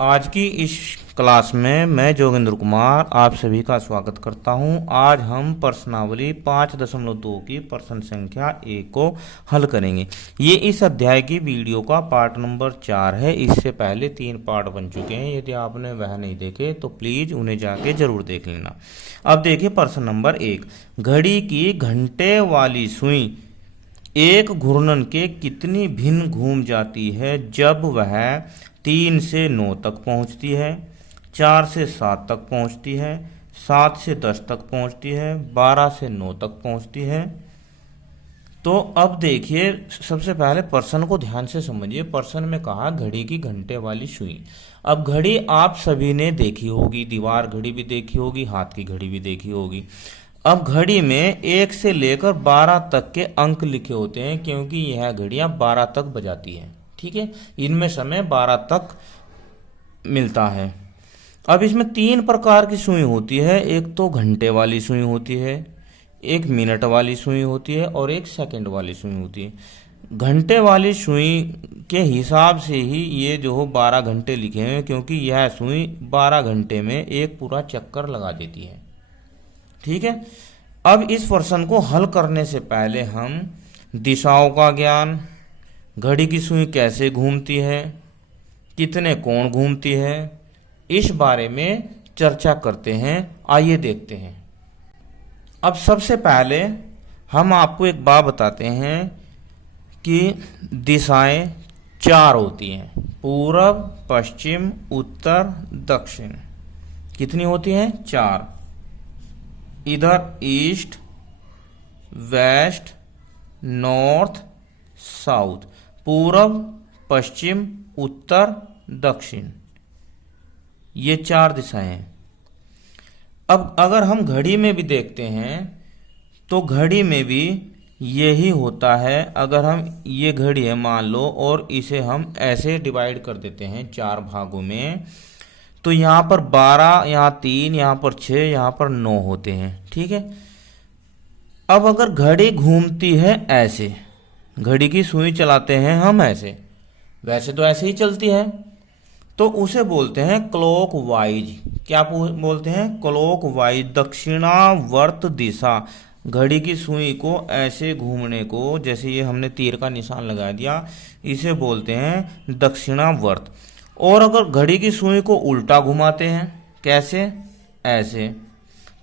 आज की इस क्लास में मैं जोगेंद्र कुमार आप सभी का स्वागत करता हूं। आज हम प्रश्नावली 5.2 की प्रश्न संख्या 1 को हल करेंगे। ये इस अध्याय की वीडियो का पार्ट नंबर 4 है। इससे पहले 3 पार्ट बन चुके हैं। यदि आपने वह नहीं देखे तो प्लीज़ उन्हें जाके जरूर देख लेना। अब देखिए प्रश्न नंबर 1। घड़ी की घंटे वाली सुई एक घूर्णन के कितनी भिन्न घूम जाती है जब वह 3 से 9 तक पहुंचती है, 4 से 7 तक पहुंचती है, 7 से 10 तक पहुंचती है, 12 से 9 तक पहुंचती है। तो अब देखिए सबसे पहले प्रश्न को ध्यान से समझिए। प्रश्न में कहा घड़ी की घंटे वाली सुई। अब घड़ी आप सभी ने देखी होगी, दीवार घड़ी भी देखी होगी, हाथ की घड़ी भी देखी होगी। अब घड़ी में 1 से लेकर 12 तक के अंक लिखे होते हैं क्योंकि यह घड़ियां 12 तक बजाती हैं। ठीक है, इनमें समय 12 तक मिलता है। अब इसमें 3 प्रकार की सुई होती है। एक तो घंटे वाली सुई होती है, एक मिनट वाली सुई होती है और एक सेकंड वाली सुई होती है। घंटे वाली सुई के हिसाब से ही ये जो हो 12 घंटे लिखे हैं क्योंकि यह सुई 12 घंटे में एक पूरा चक्कर लगा देती है। ठीक है, अब इस प्रश्न को हल करने से पहले हम दिशाओं का ज्ञान, घड़ी की सुई कैसे घूमती है, कितने कोण घूमती है, इस बारे में चर्चा करते हैं। आइए देखते हैं। अब सबसे पहले हम आपको एक बात बताते हैं कि दिशाएं 4 होती हैं, पूरब, पश्चिम, उत्तर, दक्षिण। कितनी होती हैं? 4। इधर ईस्ट, वेस्ट, नॉर्थ, साउथ, पूरब, पश्चिम, उत्तर, दक्षिण, ये 4 दिशाएं हैं। अब अगर हम घड़ी में भी देखते हैं तो घड़ी में भी यही होता है। अगर हम ये घड़ी है मान लो और इसे हम ऐसे डिवाइड कर देते हैं 4 भागों में, तो यहाँ पर 12, यहाँ 3, यहाँ पर 6, यहाँ पर 9 होते हैं। ठीक है, अब अगर घड़ी घूमती है ऐसे, घड़ी की सुई चलाते हैं हम ऐसे, वैसे तो ऐसे ही चलती है, तो उसे बोलते हैं क्लॉक वाइज। क्या बोलते हैं? क्लॉक वाइज, दक्षिणावर्त दिशा। घड़ी की सुई को ऐसे घूमने को, जैसे ये हमने तीर का निशान लगा दिया, इसे बोलते हैं दक्षिणावर्त। और अगर घड़ी की सुई को उल्टा घुमाते हैं, कैसे? ऐसे,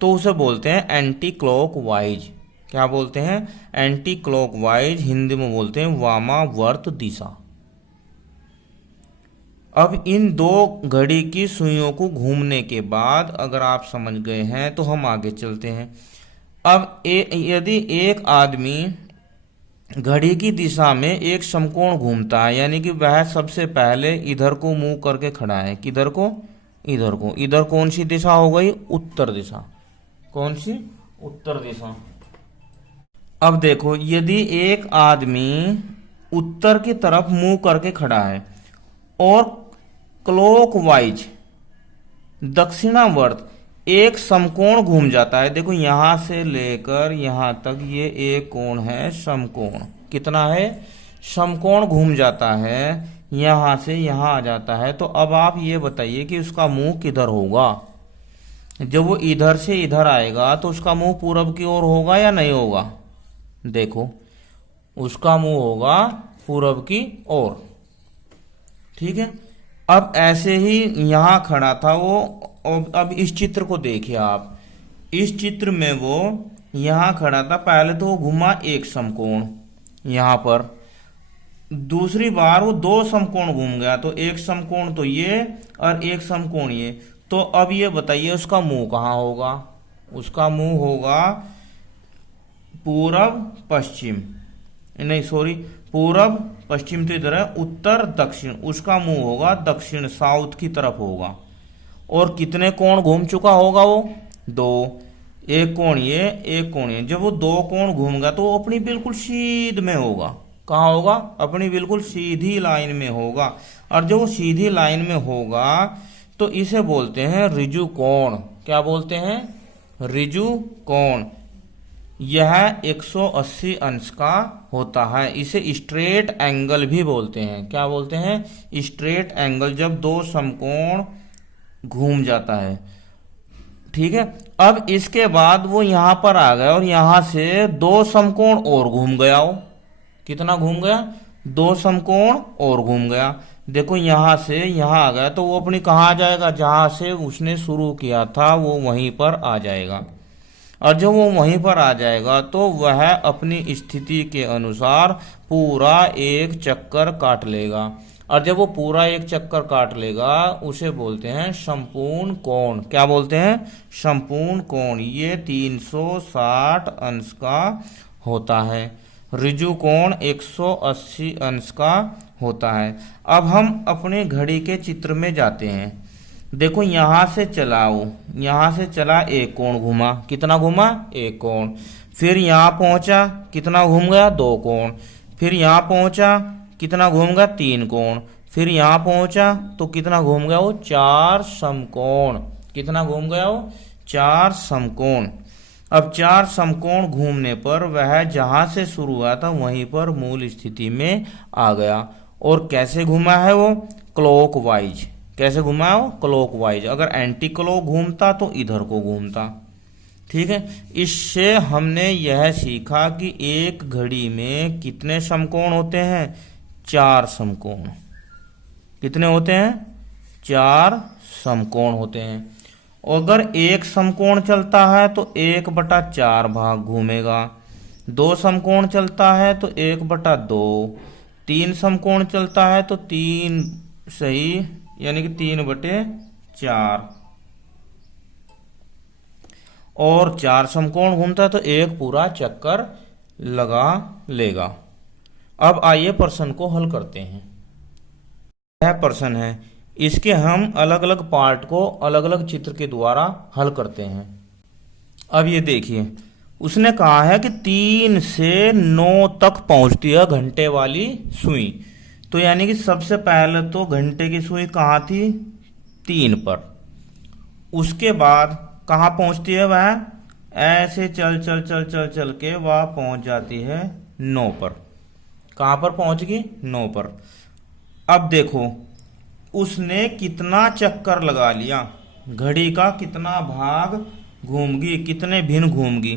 तो उसे बोलते हैं एंटी क्लॉक वाइज। क्या बोलते हैं? Anti clock wise. हिंदी में बोलते हैं वामावर्त दिशा। अब इन 2 घड़ी की सुइयों को घूमने के बाद अगर आप समझ गए हैं तो हम आगे चलते हैं। अब यदि एक आदमी घड़ी की दिशा में एक समकोण घूमता है, यानी कि वह सबसे पहले इधर को मुंह करके खड़ा है। किधर को? इधर को। इधर कौन सी दिशा हो गई? उत्तर दिशा। कौन सी? उत्तर दिशा। अब देखो, यदि एक आदमी उत्तर की तरफ मुंह करके खड़ा है और क्लॉकवाइज, दक्षिणावर्त, एक समकोण घूम जाता है। देखो यहां से लेकर यहां तक ये एक कोण है समकोण। कितना है? समकोण घूम जाता है, यहां से यहां आ जाता है। तो अब आप ये बताइए कि उसका मुंह किधर होगा? जब वो इधर से इधर आएगा तो उसका मुंह पूरब की ओर होगा या नहीं होगा? देखो, उसका मुंह होगा पूरब की ओर। ठीक है, अब ऐसे ही यहां खड़ा था वो। अब इस चित्र को देखिए आप। इस चित्र में वो यहां खड़ा था, पहले तो वो घुमा एक समकोण यहां पर, दूसरी बार वो 2 समकोण घूम गया, तो एक समकोण तो ये और एक समकोण ये। तो अब ये बताइए उसका मुंह कहाँ होगा? उसका मुंह होगा पूरब पश्चिम, नहीं सॉरी, पूरब पश्चिम तो इधर है, उत्तर दक्षिण। उसका मुंह होगा दक्षिण, साउथ की तरफ होगा। और कितने कोण घूम चुका होगा वो? 2। एक कोण ये, एक कोण ये। जब वो 2 कोण घूमेगा तो वो अपनी बिल्कुल सीध में होगा। कहाँ होगा? अपनी बिल्कुल सीधी लाइन में होगा। और जब वो सीधी लाइन में होगा तो इसे बोलते हैं ऋजु कोण। क्या बोलते हैं? ऋजु कोण। यह 180 अंश का होता है। इसे स्ट्रेट एंगल भी बोलते हैं। क्या बोलते हैं? स्ट्रेट एंगल, जब दो समकोण घूम जाता है। ठीक है। अब इसके बाद वो यहां पर आ गया और यहां से दो समकोण और घूम गया। हो कितना घूम गया? दो समकोण और घूम गया। देखो यहां से यहां आ गया तो वो अपनी कहाँ आ जाएगा? जहां से उसने शुरू किया था वो वहीं पर आ जाएगा। और जब वो वहीं पर आ जाएगा तो वह अपनी स्थिति के अनुसार पूरा एक चक्कर काट लेगा। और जब वो पूरा एक चक्कर काट लेगा उसे बोलते हैं संपूर्ण कोण। क्या बोलते हैं? संपूर्ण कोण। ये 360 अंश का होता है। ऋजु कोण 180 अंश का होता है। अब हम अपने घड़ी के चित्र में जाते हैं। देखो यहां से चलाओ, यहां से चला, एक कोण घुमा। कितना घुमा? एक कोण। फिर यहां पहुंचा, कितना घूम गया? दो कोण। फिर यहां पहुंचा, कितना घूम गया? तीन कोण। फिर यहां पहुंचा तो कितना घूम गया? वो चार समकोण। कितना घूम गया? वो चार समकोण। अब चार समकोण घूमने पर वह जहां से शुरू हुआ था वहीं पर मूल स्थिति में आ गया। और कैसे घुमा है वो? क्लॉकवाइज। कैसे घुमा है वो? क्लॉकवाइज। अगर एंटी क्लॉक घूमता तो इधर को घूमता। ठीक है। इससे हमने यह सीखा कि एक घड़ी में कितने समकोण होते हैं? चार समकोण। कितने होते हैं? चार समकोण होते हैं। अगर एक समकोण चलता है तो 1/4 भाग घूमेगा। दो समकोण चलता है तो 1/2। तीन समकोण चलता है तो 3 सही, यानी कि 3/4। और चार समकोण घूमता है तो एक पूरा चक्कर लगा लेगा। अब आइए प्रश्न को हल करते हैं। यह प्रश्न है, इसके हम अलग अलग पार्ट को अलग अलग चित्र के द्वारा हल करते हैं। अब ये देखिए, उसने कहा है कि 3 से 9 तक पहुंचती है घंटे वाली सुई। तो यानी कि सबसे पहले तो घंटे की सुई कहाँ थी? 3 पर। उसके बाद कहाँ पहुंचती है वह? ऐसे चल चल चल चल चल के वह पहुंच जाती है 9 पर। कहाँ पर पहुंच गई? 9 पर। अब देखो उसने कितना चक्कर लगा लिया, घड़ी का कितना भाग घूम गई, कितने भिन्न घूम गई।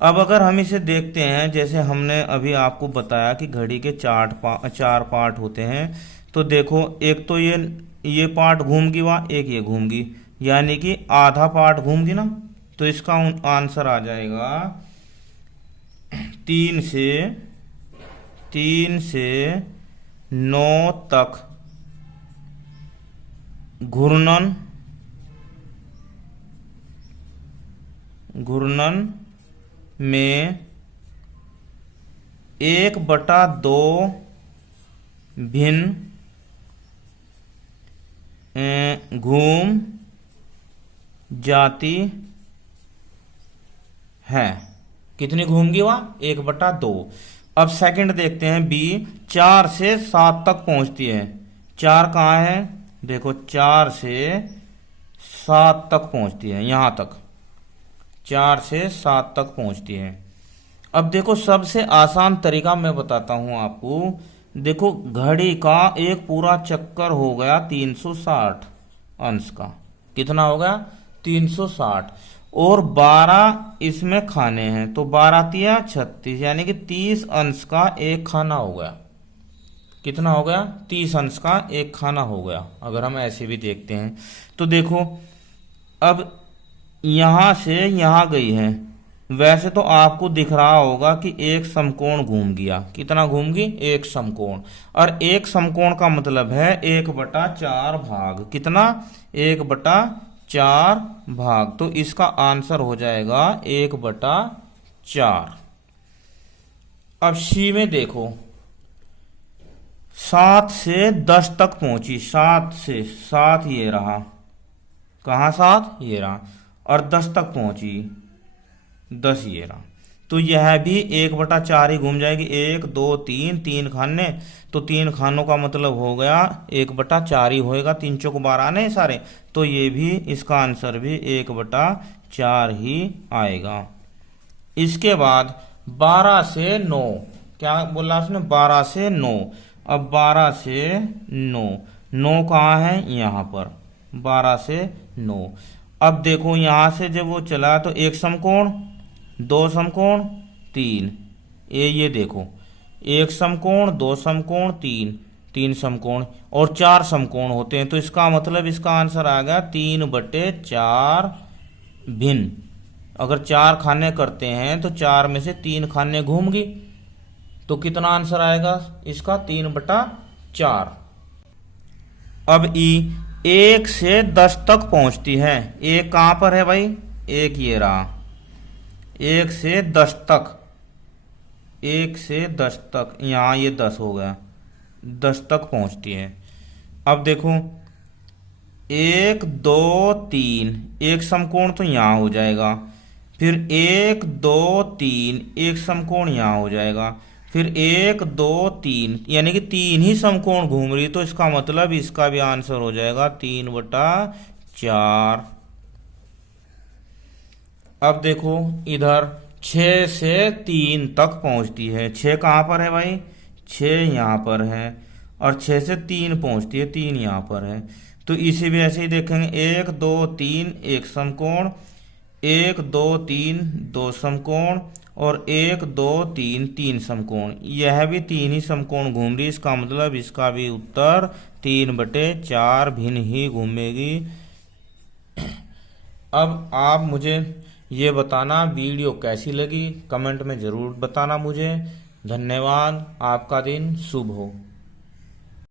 अब अगर हम इसे देखते हैं, जैसे हमने अभी आपको बताया कि घड़ी के चार पार्ट होते हैं। तो देखो एक तो ये पार्ट घूम गई, वहाँ एक ये घूम गई, यानी कि आधा पार्ट घूम गई ना। तो इसका आंसर आ जाएगा 3 से 9 तक घूर्णन में 1/2 भिन्न घूम जाती है। कितनी घूमगी वहाँ? 1/2। अब सेकंड देखते हैं बी। 4 से 7 तक पहुंचती है। 4 कहाँ है? देखो 4 से 7 तक पहुंचती है, यहां तक 4 से 7 तक पहुंचती है। अब देखो सबसे आसान तरीका मैं बताता हूं आपको। देखो घड़ी का एक पूरा चक्कर हो गया 360 अंश का। कितना हो गया? 360। और 12 इसमें खाने हैं तो 12 तिया 36, यानी कि 30 अंश का एक खाना हो गया। कितना हो गया? 30 अंश का एक खाना हो गया। अगर हम ऐसे भी देखते हैं तो देखो अब यहां से यहां गई है। वैसे तो आपको दिख रहा होगा कि एक समकोण घूम गया। कितना घूम गई? एक समकोण। और एक समकोण का मतलब है 1/4 भाग। कितना? 1/4 भाग। तो इसका आंसर हो जाएगा 1/4। अब सी में देखो 7 से 10 तक पहुंची। 7 से 7 ये रहा, कहाँ 7? ये रहा। और 10 तक पहुंची, 10 ये रहा। तो यह भी 1/4 ही घूम जाएगी। 1 2 3 खाने, तो 3 खानों का मतलब हो गया 1/4 ही होएगा। 3 चौक 12 आने सारे, तो ये भी इसका आंसर भी 1/4 ही आएगा। इसके बाद 12 से 9, क्या बोला उसने, 12 से 9। अब 12 से 9, 9 कहाँ है, यहाँ पर, 12 से 9। अब देखो यहाँ से जब वो चला तो एक समकोण, दो समकोण, तीन, ये देखो, एक समकोण, दो समकोण, तीन समकोण और चार समकोण होते हैं। तो इसका मतलब इसका आंसर आ गया 3/4 भिन्न। अगर 4 खाने करते हैं तो 4 में से 3 खाने घूमगी, तो कितना आंसर आएगा इसका, 3/4। अब ई 1 से 10 तक पहुंचती है। एक कहां पर है भाई, एक ये रहा, 1 से 10 तक, 1 से 10 तक, यहां ये 10 हो गया, 10 तक पहुंचती है। अब देखो 1 2 3, एक समकोण तो यहां हो जाएगा, फिर 1 2 3, एक समकोण यहां हो जाएगा, फिर 1 2 3, यानी कि 3 ही समकोण घूम रही। तो इसका मतलब इसका भी आंसर हो जाएगा 3/4। अब देखो इधर 6 से 3 तक पहुंचती है। 6 कहां पर है भाई, 6 यहां पर है, और 6 से 3 पहुंचती है, 3 यहां पर है। तो इसे भी ऐसे ही देखेंगे, 1 2 3 एक समकोण, 1 2 3 दो समकोण, और 1 2 3 तीन समकोण। यह भी 3 ही समकोण घूम रही, इसका मतलब इसका भी उत्तर 3/4 भिन्न ही घूमेगी। अब आप मुझे ये बताना वीडियो कैसी लगी, कमेंट में ज़रूर बताना मुझे। धन्यवाद, आपका दिन शुभ हो।